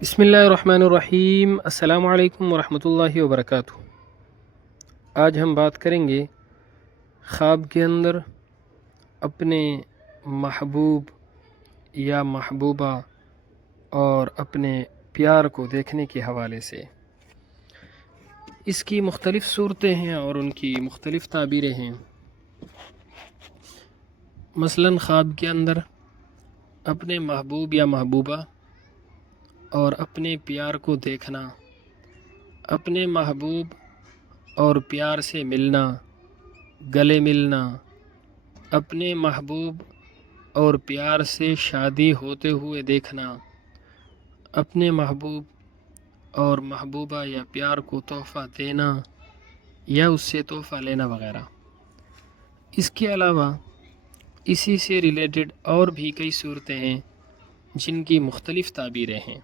بسم اللہ الرحمن الرحیم۔ السلام علیکم ورحمۃ اللہ وبرکاتہ۔ آج ہم بات کریں گے خواب کے اندر اپنے محبوب یا محبوبہ اور اپنے پیار کو دیکھنے کے حوالے سے۔ اس کی مختلف صورتیں ہیں اور ان کی مختلف تعبیریں ہیں۔ مثلاً خواب کے اندر اپنے محبوب یا محبوبہ اور اپنے پیار کو دیکھنا، اپنے محبوب اور پیار سے ملنا، گلے ملنا، اپنے محبوب اور پیار سے شادی ہوتے ہوئے دیکھنا، اپنے محبوب اور محبوبہ یا پیار کو تحفہ دینا یا اس سے تحفہ لینا وغیرہ۔ اس کے علاوہ اسی سے ریلیٹڈ اور بھی کئی صورتیں ہیں جن کی مختلف تعبیریں ہیں۔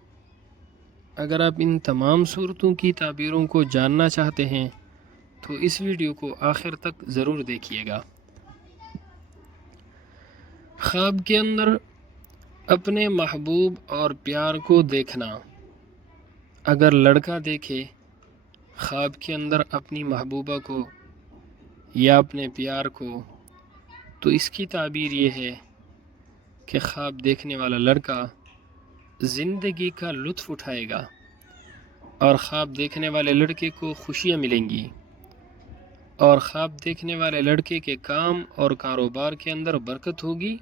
اگر آپ ان تمام صورتوں کی تعبیروں کو جاننا چاہتے ہیں تو اس ویڈیو کو آخر تک ضرور دیکھیے گا۔ خواب کے اندر اپنے محبوب اور پیار کو دیکھنا۔ اگر لڑکا دیکھے خواب کے اندر اپنی محبوبہ کو یا اپنے پیار کو، تو اس کی تعبیر یہ ہے کہ خواب دیکھنے والا لڑکا زندگی کا لطف اٹھائے گا اور خواب دیکھنے والے لڑکے کو خوشیاں ملیں گی، اور خواب دیکھنے والے لڑکے کے کام اور کاروبار کے اندر برکت ہوگی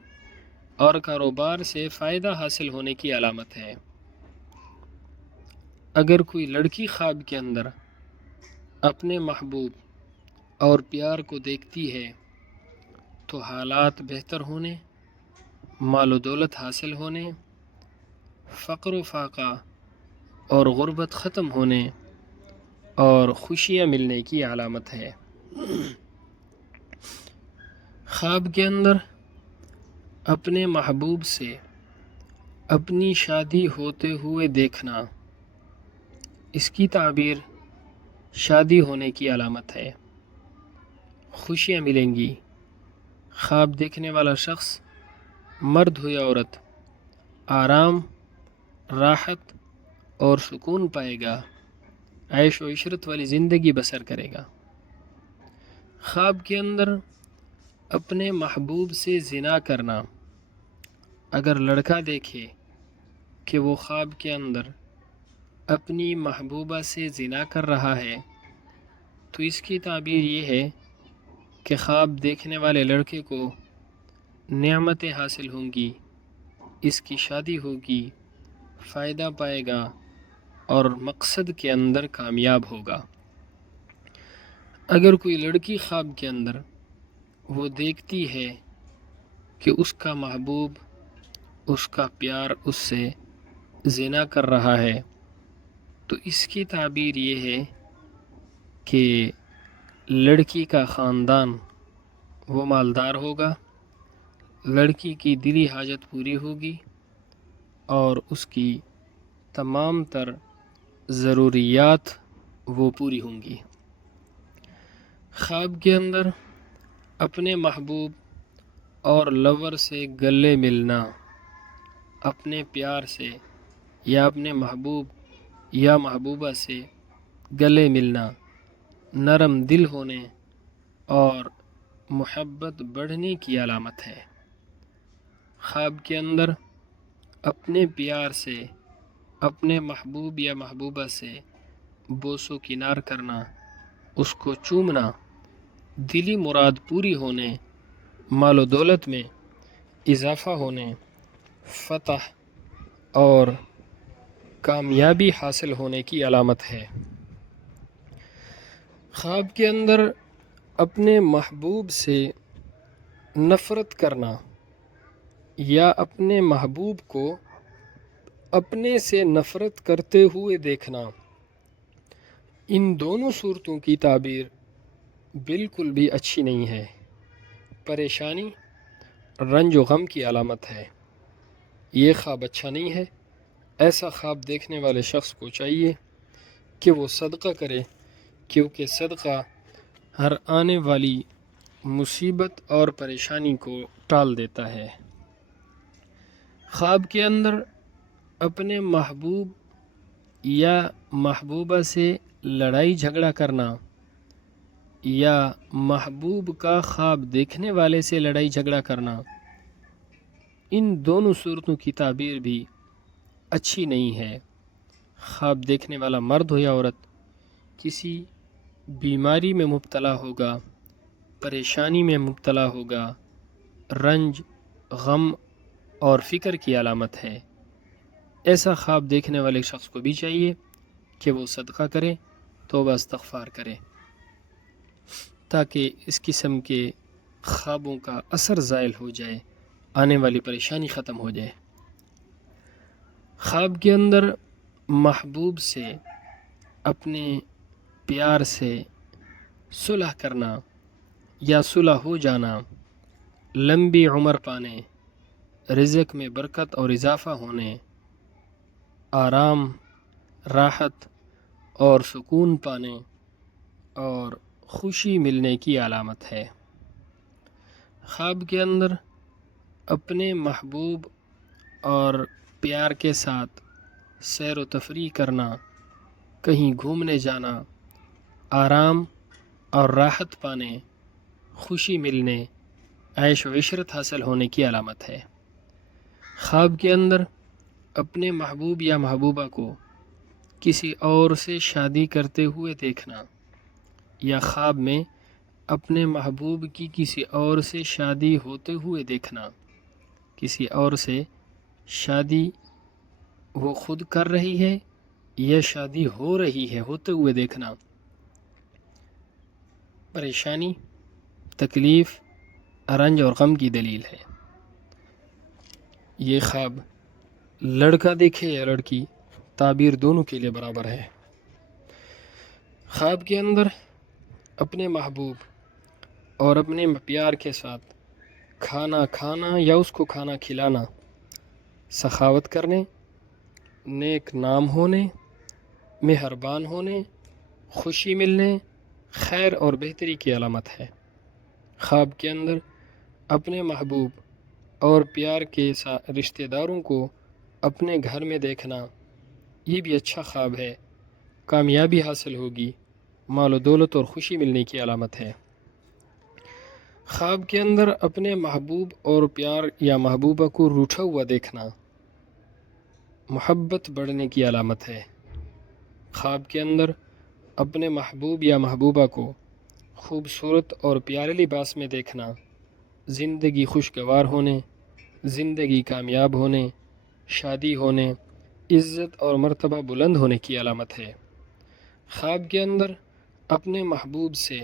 اور کاروبار سے فائدہ حاصل ہونے کی علامت ہے۔ اگر کوئی لڑکی خواب کے اندر اپنے محبوب اور پیار کو دیکھتی ہے تو حالات بہتر ہونے، مال و دولت حاصل ہونے، فقر و فاقہ اور غربت ختم ہونے اور خوشیاں ملنے کی علامت ہے۔ خواب کے اندر اپنے محبوب سے اپنی شادی ہوتے ہوئے دیکھنا، اس کی تعبیر شادی ہونے کی علامت ہے، خوشیاں ملیں گی۔ خواب دیکھنے والا شخص، مرد ہو یا عورت، آرام، راحت اور سکون پائے گا، عیش و عشرت والی زندگی بسر کرے گا۔ خواب کے اندر اپنے محبوب سے زنا کرنا۔ اگر لڑکا دیکھے کہ وہ خواب کے اندر اپنی محبوبہ سے زنا کر رہا ہے تو اس کی تعبیر یہ ہے کہ خواب دیکھنے والے لڑکے کو نعمتیں حاصل ہوں گی، اس کی شادی ہوگی، فائدہ پائے گا اور مقصد کے اندر کامیاب ہوگا۔ اگر کوئی لڑکی خواب کے اندر وہ دیکھتی ہے کہ اس کا محبوب، اس کا پیار اس سے زنا کر رہا ہے تو اس کی تعبیر یہ ہے کہ لڑکی کا خاندان وہ مالدار ہوگا، لڑکی کی دلی حاجت پوری ہوگی اور اس کی تمام تر ضروریات وہ پوری ہوں گی۔ خواب کے اندر اپنے محبوب اور لور سے گلے ملنا، اپنے پیار سے یا اپنے محبوب یا محبوبہ سے گلے ملنا، نرم دل ہونے اور محبت بڑھنے کی علامت ہے۔ خواب کے اندر اپنے پیار سے اپنے محبوب یا محبوبہ سے بوس و کنار کرنا، اس کو چومنا، دلی مراد پوری ہونے، مال و دولت میں اضافہ ہونے، فتح اور کامیابی حاصل ہونے کی علامت ہے۔ خواب کے اندر اپنے محبوب سے نفرت کرنا یا اپنے محبوب کو اپنے سے نفرت کرتے ہوئے دیکھنا، ان دونوں صورتوں کی تعبیر بالکل بھی اچھی نہیں ہے، پریشانی، رنج و غم کی علامت ہے۔ یہ خواب اچھا نہیں ہے۔ ایسا خواب دیکھنے والے شخص کو چاہیے کہ وہ صدقہ کرے، کیونکہ صدقہ ہر آنے والی مصیبت اور پریشانی کو ٹال دیتا ہے۔ خواب کے اندر اپنے محبوب یا محبوبہ سے لڑائی جھگڑا کرنا یا محبوب کا خواب دیکھنے والے سے لڑائی جھگڑا کرنا، ان دونوں صورتوں کی تعبیر بھی اچھی نہیں ہے۔ خواب دیکھنے والا مرد ہو یا عورت کسی بیماری میں مبتلا ہوگا، پریشانی میں مبتلا ہوگا، رنج، غم اور فکر کی علامت ہے۔ ایسا خواب دیکھنے والے شخص کو بھی چاہیے کہ وہ صدقہ کرے، توبہ استغفار کرے، تاکہ اس قسم کے خوابوں کا اثر زائل ہو جائے، آنے والی پریشانی ختم ہو جائے۔ خواب کے اندر محبوب سے، اپنے پیار سے صلح کرنا یا صلح ہو جانا، لمبی عمر پانے، رزق میں برکت اور اضافہ ہونے، آرام، راحت اور سکون پانے اور خوشی ملنے کی علامت ہے۔ خواب کے اندر اپنے محبوب اور پیار کے ساتھ سیر و تفریح کرنا، کہیں گھومنے جانا، آرام اور راحت پانے، خوشی ملنے، عیش و عشرت حاصل ہونے کی علامت ہے۔ خواب کے اندر اپنے محبوب یا محبوبہ کو کسی اور سے شادی کرتے ہوئے دیکھنا یا خواب میں اپنے محبوب کی کسی اور سے شادی ہوتے ہوئے دیکھنا، کسی اور سے شادی وہ خود کر رہی ہے یا شادی ہو رہی ہے ہوتے ہوئے دیکھنا، پریشانی، تکلیف، رنج اور غم کی دلیل ہے۔ یہ خواب لڑکا دیکھے یا لڑکی، تعبیر دونوں کے لیے برابر ہے۔ خواب کے اندر اپنے محبوب اور اپنے پیار کے ساتھ کھانا کھانا یا اس کو کھانا کھلانا، سخاوت کرنے، نیک نام ہونے، مہربان ہونے، خوشی ملنے، خیر اور بہتری کی علامت ہے۔ خواب کے اندر اپنے محبوب اور پیار کے رشتہ داروں کو اپنے گھر میں دیکھنا، یہ بھی اچھا خواب ہے، کامیابی حاصل ہوگی، مال و دولت اور خوشی ملنے کی علامت ہے۔ خواب کے اندر اپنے محبوب اور پیار یا محبوبہ کو روٹھا ہوا دیکھنا، محبت بڑھنے کی علامت ہے۔ خواب کے اندر اپنے محبوب یا محبوبہ کو خوبصورت اور پیارے لباس میں دیکھنا، زندگی خوشگوار ہونے، زندگی کامیاب ہونے، شادی ہونے، عزت اور مرتبہ بلند ہونے کی علامت ہے۔ خواب کے اندر اپنے محبوب سے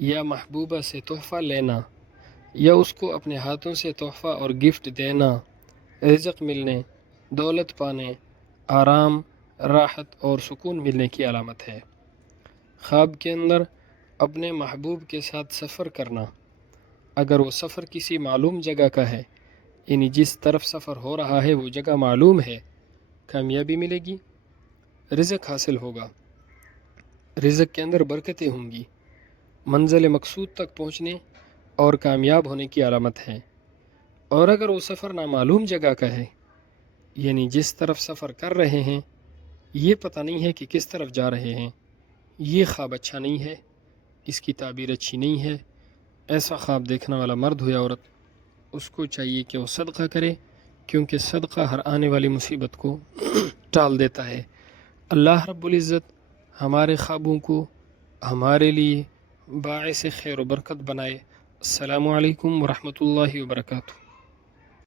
یا محبوبہ سے تحفہ لینا یا اس کو اپنے ہاتھوں سے تحفہ اور گفٹ دینا، رزق ملنے، دولت پانے، آرام، راحت اور سکون ملنے کی علامت ہے۔ خواب کے اندر اپنے محبوب کے ساتھ سفر کرنا، اگر وہ سفر کسی معلوم جگہ کا ہے، یعنی جس طرف سفر ہو رہا ہے وہ جگہ معلوم ہے، کامیابی ملے گی، رزق حاصل ہوگا، رزق کے اندر برکتیں ہوں گی، منزل مقصود تک پہنچنے اور کامیاب ہونے کی علامت ہے۔ اور اگر وہ سفر نامعلوم جگہ کا ہے، یعنی جس طرف سفر کر رہے ہیں یہ پتہ نہیں ہے کہ کس طرف جا رہے ہیں، یہ خواب اچھا نہیں ہے، اس کی تعبیر اچھی نہیں ہے۔ ایسا خواب دیکھنے والا مرد ہو یا عورت، اس کو چاہیے کہ وہ صدقہ کرے، کیونکہ صدقہ ہر آنے والی مصیبت کو ٹال دیتا ہے۔ اللہ رب العزت ہمارے خوابوں کو ہمارے لیے باعث خیر و برکت بنائے۔ السلام علیکم ورحمۃ اللہ وبرکاتہ۔